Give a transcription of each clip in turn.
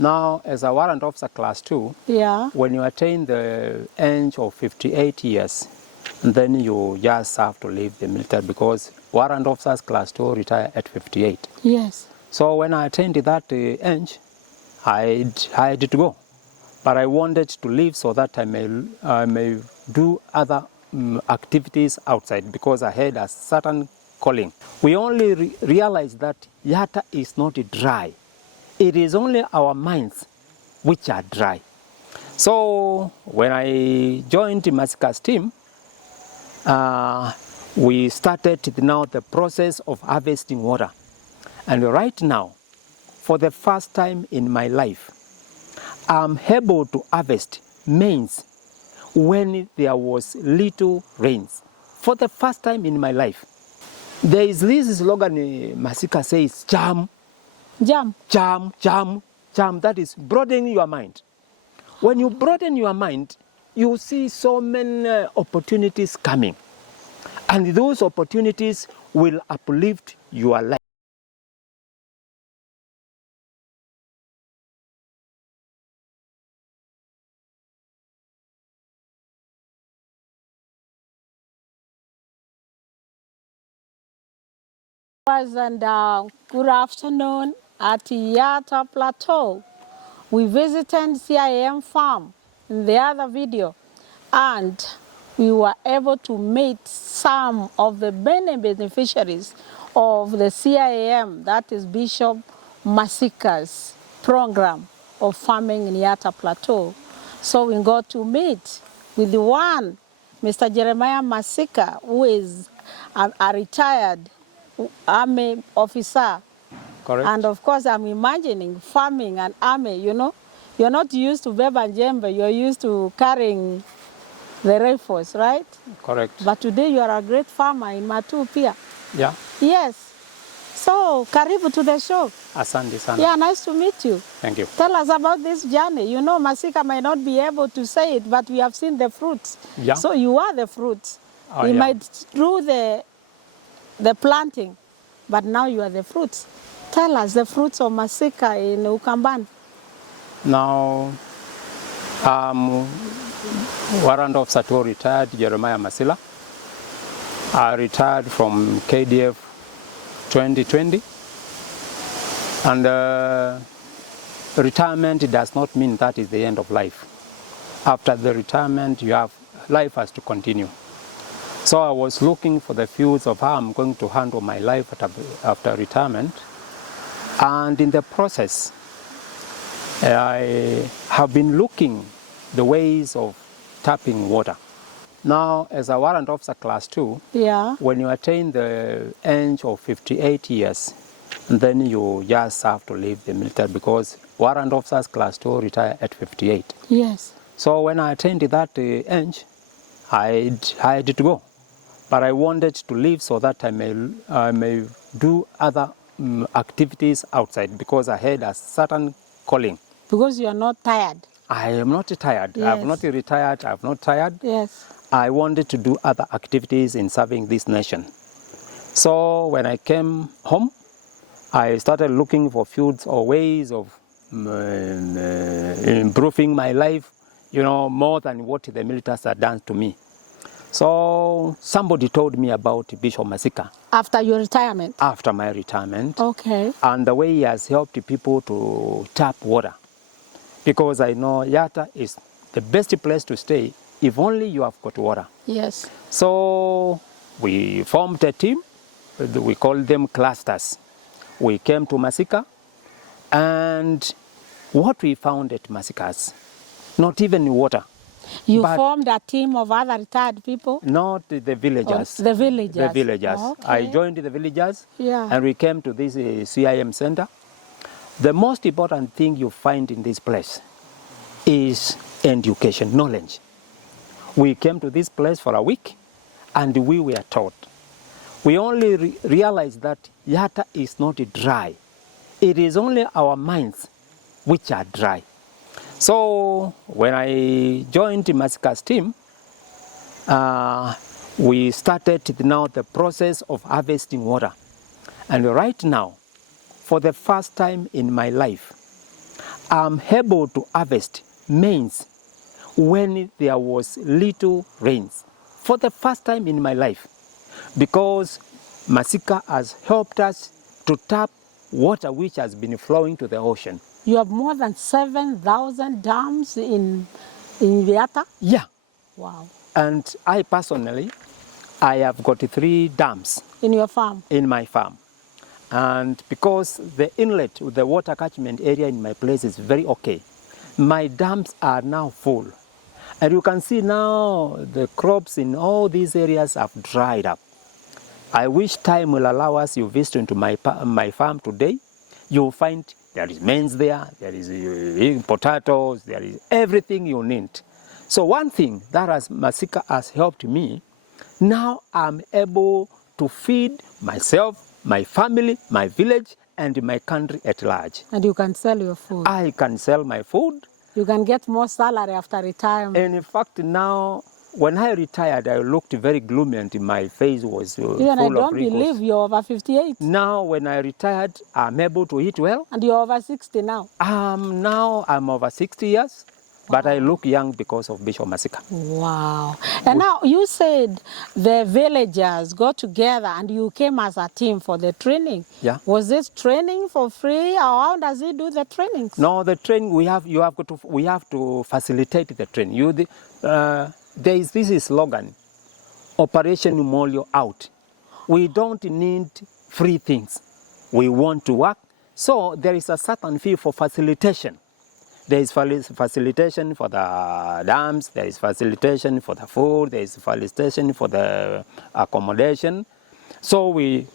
Now, as a warrant officer class 2, Yeah. when you attain the age of 58 years, then you just have to leave the military because warrant officers class 2 retire at 58. Yes. So when I attained that age, I had to go. But I wanted to leave so that I may do other activities outside because I had a certain calling. We only realized that Yatta is not dry. It is only our minds which are dry. So when I joined Masika's team, we started now the process of harvesting water. And right now, for the first time in my life, I'm able to harvest maize when there was little rains. For the first time in my life. There is this slogan Masika says, jam, Jam. jam, jam, jam. That is broadening your mind. When you broaden your mind, you see so many opportunities coming. And those opportunities will uplift your life. And good afternoon at Yatta Plateau. We visited CIM farm in the other video, and we were able to meet some of the beneficiaries of the CIM, that is Bishop Masika's program of farming in Yatta Plateau. So we got to meet with the one, Mr. Jeremiah Masika, who is a retired army officer. Correct. And of course, I'm imagining farming and army, you know. You're not used to beba and jembe, you're used to carrying the rifles, right? Correct. But today you are a great farmer in Matu Pia. Yeah. Yes. So, karibu to the show. Asante sana. Yeah, nice to meet you. Thank you. Tell us about this journey. You know, Masika might not be able to say it, but we have seen the fruits. Yeah. So you are the fruits. Oh, we yeah. might do the planting, but now you are the fruits. Tell us the fruits of Masika in Ukambani. Now, warrant officer 2 retired, Jeremiah Masila. I retired from KDF 2020. And retirement does not mean that is the end of life. After the retirement, life has to continue. So I was looking for the fields of how I'm going to handle my life after retirement. And in the process, I have been looking the ways of tapping water. Now, as a warrant officer class 2, Yeah. when you attain the age of 58 years, then you just have to leave the military because warrant officers class 2 retire at 58. Yes. So when I attained that age, I had to go. But I wanted to leave so that I may do other activities outside because I had a certain calling. Because you are not tired. I am not tired. Yes. I have not retired. I have not tired. Yes. I wanted to do other activities in serving this nation. So when I came home, I started looking for fields or ways of improving my life, you know, more than what the militaries had done to me. So somebody told me about Bishop Masika. After your retirement? After my retirement. Okay. And the way he has helped people to tap water. Because I know Yatta is the best place to stay if only you have got water. Yes. So we formed a team. We call them clusters. We came to Masika, and what we found at Masika's, not even water. You formed a team of other retired people? Not the villagers. Oh, the villagers. The villagers. Oh, okay. I joined the villagers, Yeah. and we came to this CIM center. The most important thing you find in this place is education, knowledge. We came to this place for a week, and we were taught. We only realized that Yatta is not dry. It is only our minds which are dry. So when I joined Masika's team, we started now the process of harvesting water. And right now, for the first time in my life, I'm able to harvest maize when there was little rains for the first time in my life, because Masika has helped us to tap water which has been flowing to the ocean. You have more than 7,000 dams in Viata? Yeah. Wow. And I personally, I have got 3 dams. In your farm? In my farm. And because the inlet, the water catchment area in my place is very okay, my dams are now full. And you can see now the crops in all these areas have dried up. I wish time will allow us, you visit into my farm today, you'll find there is maize there, there is potatoes, there is everything you need. So one thing that Masika has helped me, now I'm able to feed myself, my family, my village, and my country at large. And you can sell your food. I can sell my food. You can get more salary after retirement. And in fact, now, when I retired, I looked very gloomy and my face was full of wrinkles. Even I don't believe you're over 58. Now, when I retired, I'm able to eat well. And you're over 60 now? Now I'm over 60 years. But I look young because of Bishop Masika. Wow. And now you said the villagers got together and you came as a team for the training. Yeah. Was this training for free, or how does he do the trainings? No, the training we have to facilitate the training. There is this slogan, Operation Molio out. We don't need free things. We want to work. So there is a certain fee for facilitation. There is facilitation for the dams, there is facilitation for the food, there is facilitation for the accommodation. So we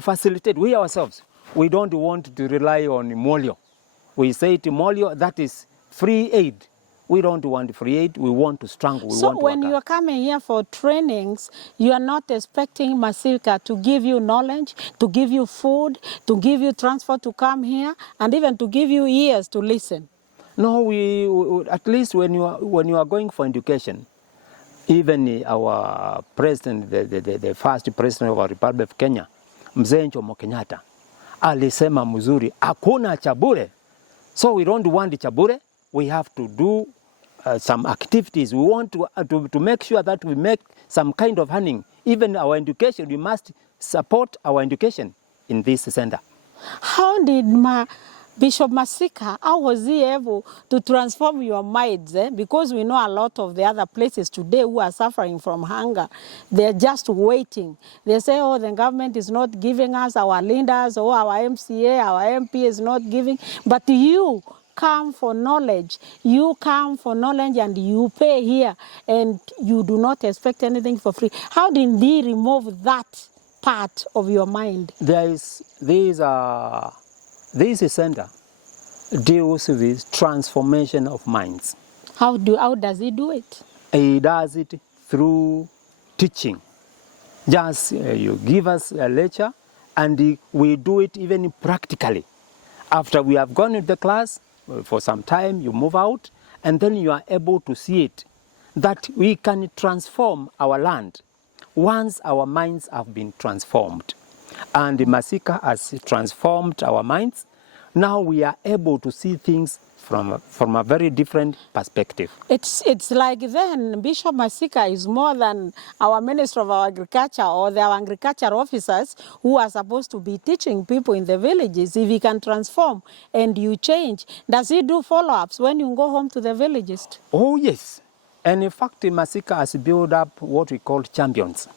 facilitate, we ourselves. We don't want to rely on Molio. We say to Molio, that is free aid. We don't want free aid, we want to strangle. So when you're coming here for trainings, you are not expecting Masika to give you knowledge, to give you food, to give you transport to come here, and even to give you ears to listen. No, we at least when you are going for education, even our president, the first president of our Republic of Kenya, Mzee Jomo Kenyatta, alisema mzuri, hakuna chabure. So we don't want chabure. We have to do some activities. We want to make sure that we make some kind of earning. Even our education, we must support our education in this center. How did Bishop Masika, how was he able to transform your minds? Because we know a lot of the other places today who are suffering from hunger. They're just waiting. They say, oh, the government is not giving us our leaders, or our MCA, our MP is not giving. But you come for knowledge. You come for knowledge and you pay here and you do not expect anything for free. How did he remove that part of your mind? This center deals with transformation of minds. How does he do it? He does it through teaching. Just you give us a lecture and we do it even practically. After we have gone into the class, for some time you move out and then you are able to see it, that we can transform our land once our minds have been transformed. And Masika has transformed our minds. Now we are able to see things from a very different perspective. It's like then Bishop Masika is more than our Minister of Agriculture or our agriculture officers who are supposed to be teaching people in the villages. If he can transform and you change, does he do follow-ups when you go home to the villages? Oh yes, and in fact Masika has built up what we call champions.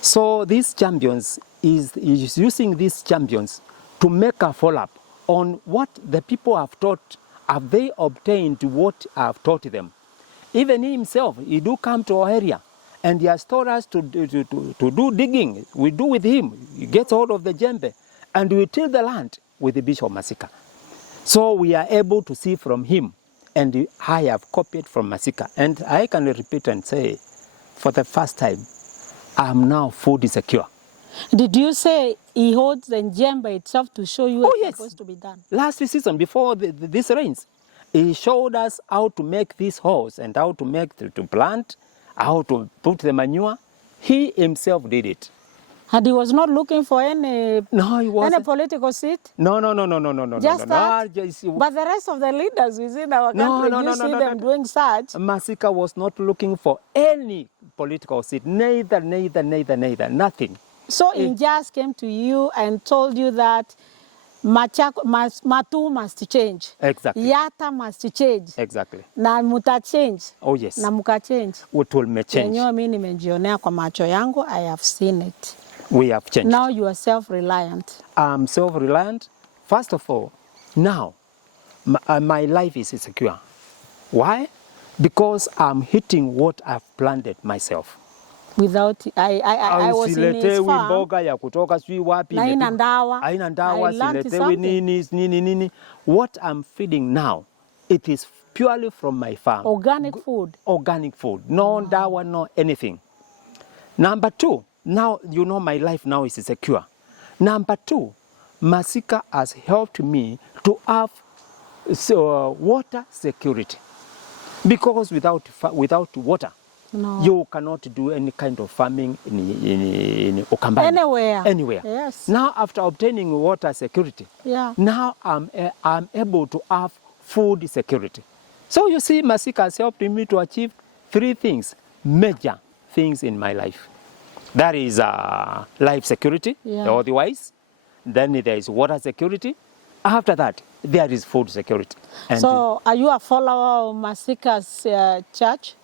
So these champions is using these champions to make a follow-up on what the people have taught. Have they obtained what I have taught them? Even he himself, he do come to our area and he has taught us to do digging. We do with him. He gets hold of the djembe and we till the land with the Bishop Masika. So we are able to see from him, and I have copied from Masika. And I can repeat and say, for the first time, I am now food secure. Did you say he holds the djembe itself to show you what's supposed to be done? Last season, before this rains, he showed us how to make this hose and how to make to plant, how to put the manure. He himself did it. And he was not looking for any political seat? No. Just that? But the rest of the leaders within our country, you see them doing such. Masika was not looking for any political seat, neither, nothing. So Injas came to you and told you that Matu must change. Exactly. Yata must change. Exactly. Na muta change. Oh yes. Na muka change. What will me change? Yenyewe mimi nimejionea kwa macho yangu, I have seen it. We have changed. Now you are self-reliant. I'm self-reliant. First of all, now my life is secure. Why? Because I'm hitting what I've planted myself. Without, I was in his farm. Mboga ya kutoka sijui wapi. Na haina ndawa. Haina ndawa, siletewi nini. What I'm feeding now, it is purely from my farm. Organic food. Organic food. No ndawa, no anything. Number two, now you know my life now is secure. Number two, Masika has helped me to have water security. Because without water, you cannot do any kind of farming in Okambani. Anywhere. Yes. Now after obtaining water security, now I'm able to have food security. So you see, Masika has helped me to achieve three things, major things in my life. That is life security, otherwise. Then there is water security. After that, there is food security. And so are you a follower of Masika's church?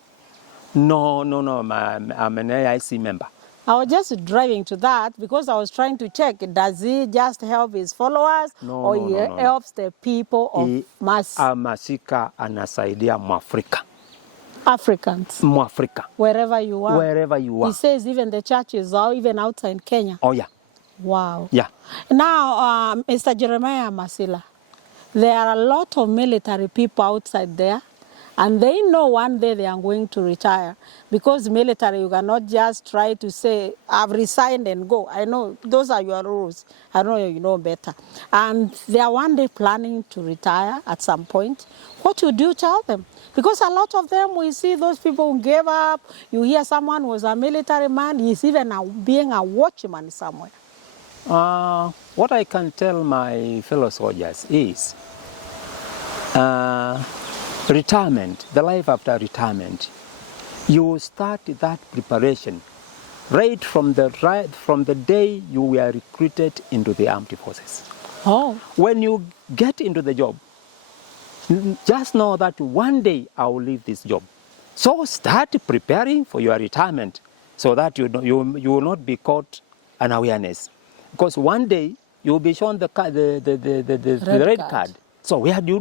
No, I'm an AIC member. I was just driving to that because I was trying to check, does he just help his followers or he helps the people of Masika anasaidia Mwafrika. Africans. Mwafrika. Wherever you are. Wherever you are. He says even the churches are even outside Kenya. Oh yeah. Wow. Yeah. Now, Mr. Jeremiah Masila, there are a lot of military people outside there, and they know one day they are going to retire. Because military, you cannot just try to say, I've resigned and go. I know those are your rules. I know you know better. And they are one day planning to retire at some point. What you do, tell them. Because a lot of them, we see those people who gave up. You hear someone was a military man, he's even being a watchman somewhere. What I can tell my fellow soldiers is retirement, the life after retirement. You start that preparation right from the day you were recruited into the armed forces. Oh. When you get into the job, just know that one day I will leave this job. So start preparing for your retirement so that you will not be caught unawareness. Because one day you will be shown the red card. So where do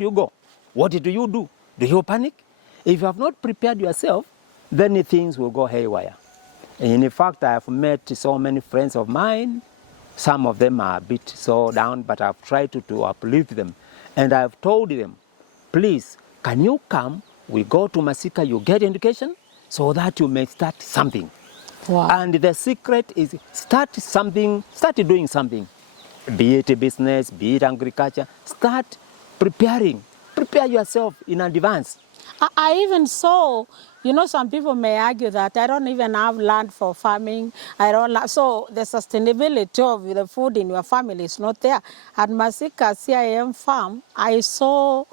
you go? What do you do? Do you panic? If you have not prepared yourself, then things will go haywire. And in fact, I have met so many friends of mine. Some of them are a bit so down, but I've tried to uplift them. And I've told them, please, can you come? We go to Masika, you get education, so that you may start something. Wow. And the secret is start doing something. Be it a business, be it agriculture. Start preparing. Prepare yourself in advance. I even saw, some people may argue that I don't even have land for farming. So the sustainability of the food in your family is not there. At Masika CIM farm, I saw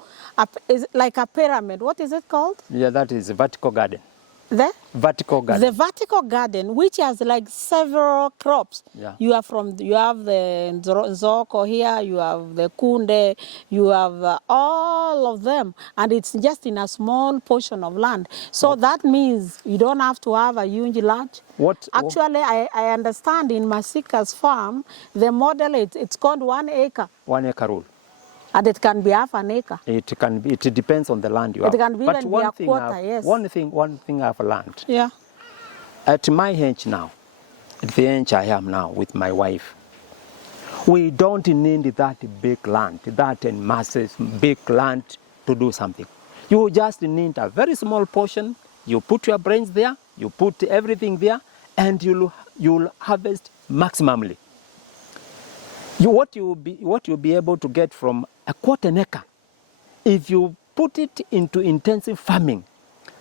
like a pyramid. What is it called? Yeah, that is a vertical garden. The vertical garden. The vertical garden, which has like several crops. Yeah. You have the Nzoko here, you have the Kunde, you have all of them, and it's just in a small portion of land. So that means you don't have to have a huge land. Actually, I understand in Masika's farm, the model it's called 1 acre. 1 acre rule. And it can be half an acre. It can be. It depends on the land you have. It can be even be a quarter. Yes. One thing I've learned. Yeah. At my age now, at the age I am now with my wife, we don't need that big land, that massive big land to do something. You just need a very small portion. You put your brains there. You put everything there, and you'll harvest maximally. What you'll be able to get from a quarter acre, if you put it into intensive farming,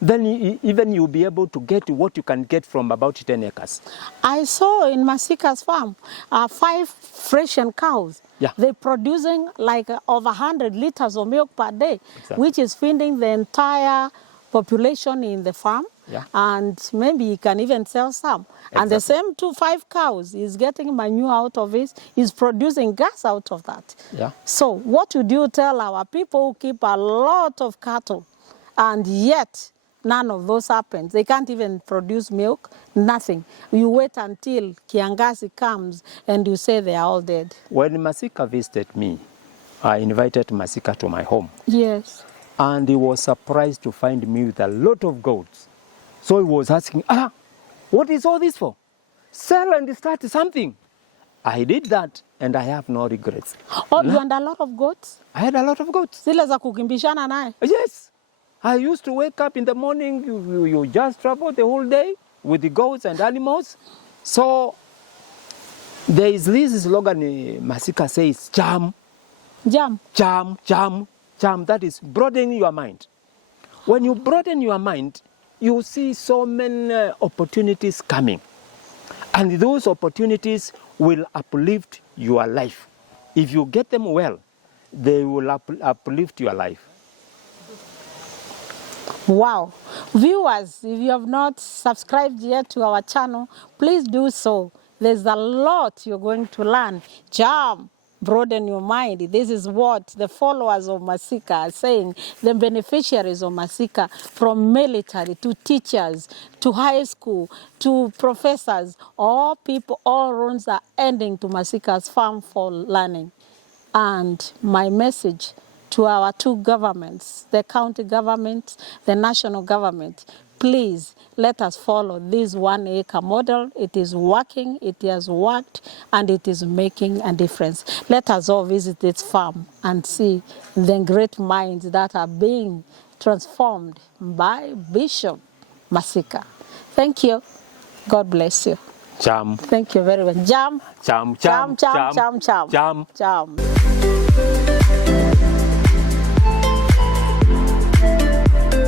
then even you'll be able to get what you can get from about 10 acres. I saw in Masika's farm 5 Frisian cows. Yeah. They're producing like over 100 liters of milk per day, Exactly. which is feeding the entire population in the farm. Yeah. And maybe you can even sell some. Exactly. And the same 5 cows is getting manure out of it, is producing gas out of that. Yeah. So what would you tell our people who keep a lot of cattle and yet none of those happens? They can't even produce milk, nothing. You wait until kiangazi comes and you say they are all dead. When Masika visited me, I invited Masika to my home. Yes. And he was surprised to find me with a lot of goats. So he was asking, what is all this for? Sell and start something. I did that and I have no regrets. Oh, you had a lot of goats? I had a lot of goats. Zile za kukimbishana naye? Yes. I used to wake up in the morning, you just travel the whole day with the goats and animals. So there is this slogan Masika says, jam. Jam. Jam, jam, jam. That is broadening your mind. When you broaden your mind, you see so many opportunities coming. And those opportunities will uplift your life. If you get them well, they will uplift your life. Wow. Viewers, if you have not subscribed yet to our channel, please do so. There's a lot you're going to learn. Jam, broaden your mind. This is what the followers of Masika are saying, the beneficiaries of Masika, from military to teachers to high school to professors. All people, all roads are ending to Masika's farm for learning. And my message to our 2 governments, the county government, the national government, please let us follow this 1 acre model. It is working, it has worked, and it is making a difference. Let us all visit this farm and see the great minds that are being transformed by Bishop Masika. Thank you. God bless you. Jam. Thank you very much. Jam. Jam, Jam, jam, jam, jam, jam. jam. Jam.